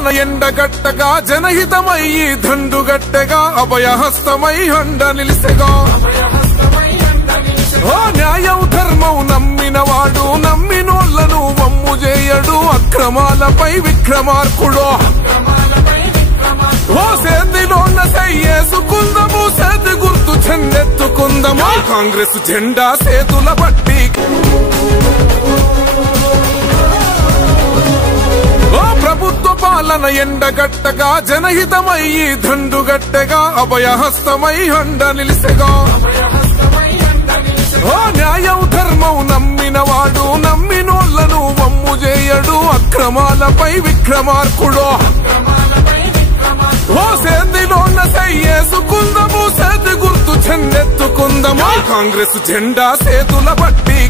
పాలన ఎండగట్టగా జనహితమై దండుగట్టగా అభయహస్తమై అండ నిలిసెగా న్యాయం ధర్మం నమ్మినవాడు నమ్మినోళ్లను వమ్ము చేయడు అక్రమాలపై విక్రమార్కుడు సేందిలోన్న సయ్యేసుకుందము సేతి గుర్తు చెందెత్తుకుందము కాంగ్రెస్ జెండా సేతుల బట్టి ప్రభుత్వ పాలన ఎండగట్టగా జనహితమై దండుగట్టగా అభయహస్తమై అండ నిలిసెగా న్యాయం ధర్మం నమ్మినవాడు నమ్మినోళ్లను వమ్ము చేయడు అక్రమాలపై విక్రమార్కుడు సేందిలోన్న సయ్యేసుకుందము సేతి గుర్తు చెందెత్తుకుందము కాంగ్రెస్ జెండా సేతుల బట్టి